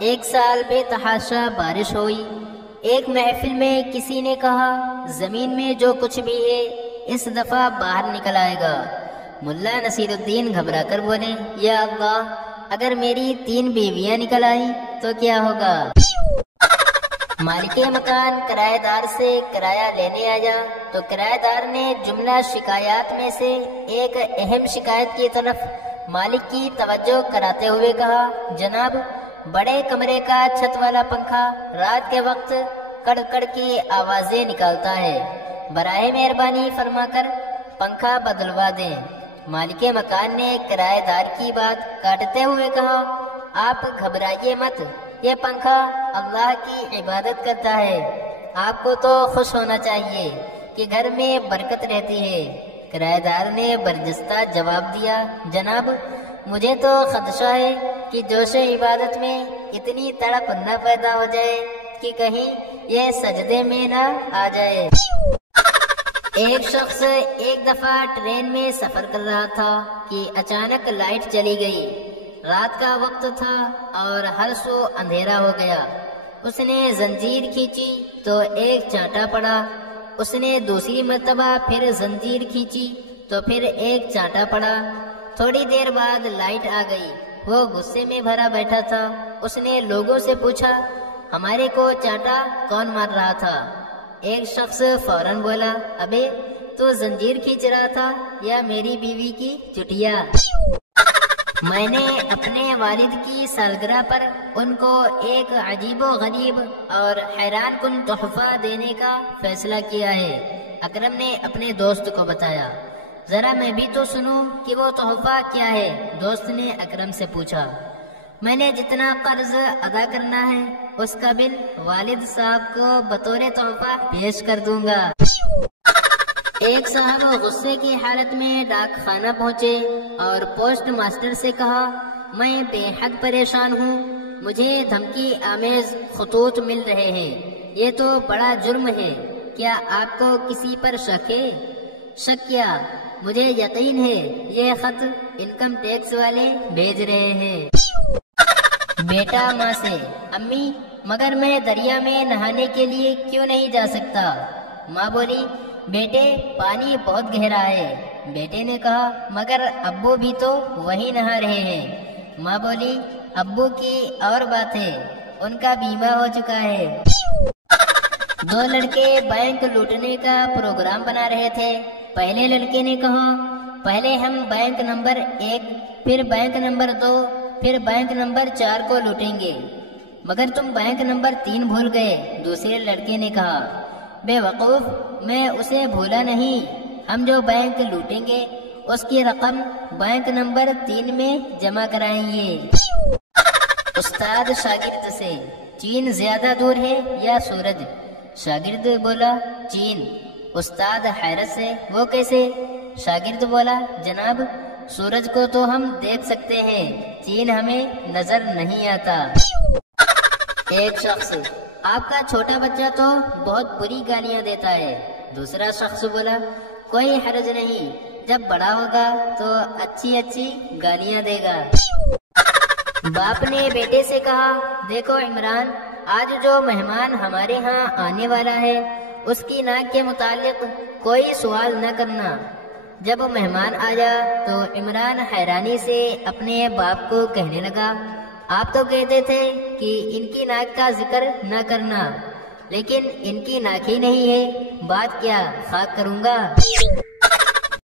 ایک سال بے تحاشا بارش ہوئی۔ ایک محفل میں کسی نے کہا زمین میں جو کچھ بھی ہے اس دفعہ باہر نکل آئے گا۔ ملا نصیر الدین گھبرا کر بولے یا اللہ، اگر میری 3 بیویاں نکل آئیں تو کیا ہوگا؟ مالک مکان کرایہ دار سے کرایہ لینے آیا تو کرایہ دار نے جملہ شکایات میں سے ایک اہم شکایت کی طرف مالک کی توجہ کراتے ہوئے کہا، جناب، بڑے کمرے کا چھت والا پنکھا رات کے وقت کڑ کڑ کی آوازیں نکالتا ہے، براہ مہربانی فرما کر پنکھا بدلوا دیں۔ مالک مکان نے کرایہ دار کی بات کاٹتے ہوئے کہا، آپ گھبرائیے مت، یہ پنکھا اللہ کی عبادت کرتا ہے، آپ کو تو خوش ہونا چاہیے کہ گھر میں برکت رہتی ہے۔ کرایہ دار نے برجستہ جواب دیا، جناب، مجھے تو خدشہ ہے کہ جوش عبادت میں اتنی تڑپ نہ پیدا ہو جائے کہ کہیں یہ سجدے میں نہ آ جائے۔ ایک شخص ایک دفعہ ٹرین میں سفر کر رہا تھا کہ اچانک لائٹ چلی گئی۔ رات کا وقت تھا اور ہر سو اندھیرا ہو گیا۔ اس نے زنجیر کھینچی تو ایک چانٹا پڑا۔ اس نے دوسری مرتبہ پھر زنجیر کھینچی تو پھر ایک چانٹا پڑا۔ تھوڑی دیر بعد لائٹ آ گئی۔ وہ غصے میں بھرا بیٹھا تھا۔ اس نے لوگوں سے پوچھا، ہمارے کو چانٹا کون مار رہا تھا؟ ایک شخص فوراً بولا، ابے تو زنجیر کھینچ رہا تھا یا میری بیوی کی چٹیا؟ میں نے اپنے والد کی سالگرہ پر ان کو ایک عجیب و غریب اور حیران کن تحفہ دینے کا فیصلہ کیا ہے۔ اکرم نے اپنے دوست کو بتایا، ذرا میں بھی تو سنوں کہ وہ تحفہ کیا ہے۔ دوست نے اکرم سے پوچھا، میں نے جتنا قرض ادا کرنا ہے اس کا بل والد صاحب کو بطور تحفہ پیش کر دوں گا۔ ایک صاحب غصے کی حالت میں ڈاک خانہ پہنچے اور پوسٹ ماسٹر سے کہا، میں بے حد پریشان ہوں، مجھے دھمکی آمیز خطوط مل رہے ہیں، یہ تو بڑا جرم ہے، کیا آپ کو کسی پر شک ہے؟ شک کیا؟ مجھے یقین ہے یہ خط انکم ٹیکس والے بھیج رہے ہیں۔ بیٹا ماں سے، امی مگر میں دریا میں نہانے کے لیے کیوں نہیں جا سکتا؟ ماں بولی، بیٹے پانی بہت گہرا ہے۔ بیٹے نے کہا، مگر ابو بھی تو وہی نہا رہے ہیں۔ ماں بولی، ابو کی اور بات ہے، ان کا بیمہ ہو چکا ہے۔ 2 لڑکے بینک لوٹنے کا پروگرام بنا رہے تھے۔ پہلے لڑکے نے کہا، پہلے ہم بینک نمبر 1، پھر بینک نمبر 2، پھر بینک نمبر 4 کو لوٹیں گے، مگر تم بینک نمبر 3 بھول گئے۔ دوسرے لڑکے نے کہا، بے وقوف، میں اسے بھولا نہیں، ہم جو بینک لوٹیں گے اس کی رقم بینک نمبر 3 میں جمع کرائیں گے۔ استاد شاگرد سے، چین زیادہ دور ہے یا سورج؟ شاگرد بولا، چین۔ استاد حیرت سے، وہ کیسے؟ شاگرد بولا، جناب، سورج کو تو ہم دیکھ سکتے ہیں، چین ہمیں نظر نہیں آتا۔ ایک شخص، آپ کا چھوٹا بچہ تو بہت بری گالیاں دیتا ہے۔ دوسرا شخص بولا، کوئی حرج نہیں، جب بڑا ہوگا تو اچھی اچھی گالیاں دے گا۔ باپ نے بیٹے سے کہا، دیکھو عمران، آج جو مہمان ہمارے ہاں آنے والا ہے اس کی ناک کے متعلق کوئی سوال نہ کرنا۔ جب مہمان آیا تو عمران حیرانی سے اپنے باپ کو کہنے لگا، آپ تو کہتے تھے کہ ان کی ناک کا ذکر نہ کرنا، لیکن ان کی ناک ہی نہیں ہے، بات کیا خاک کروں گا۔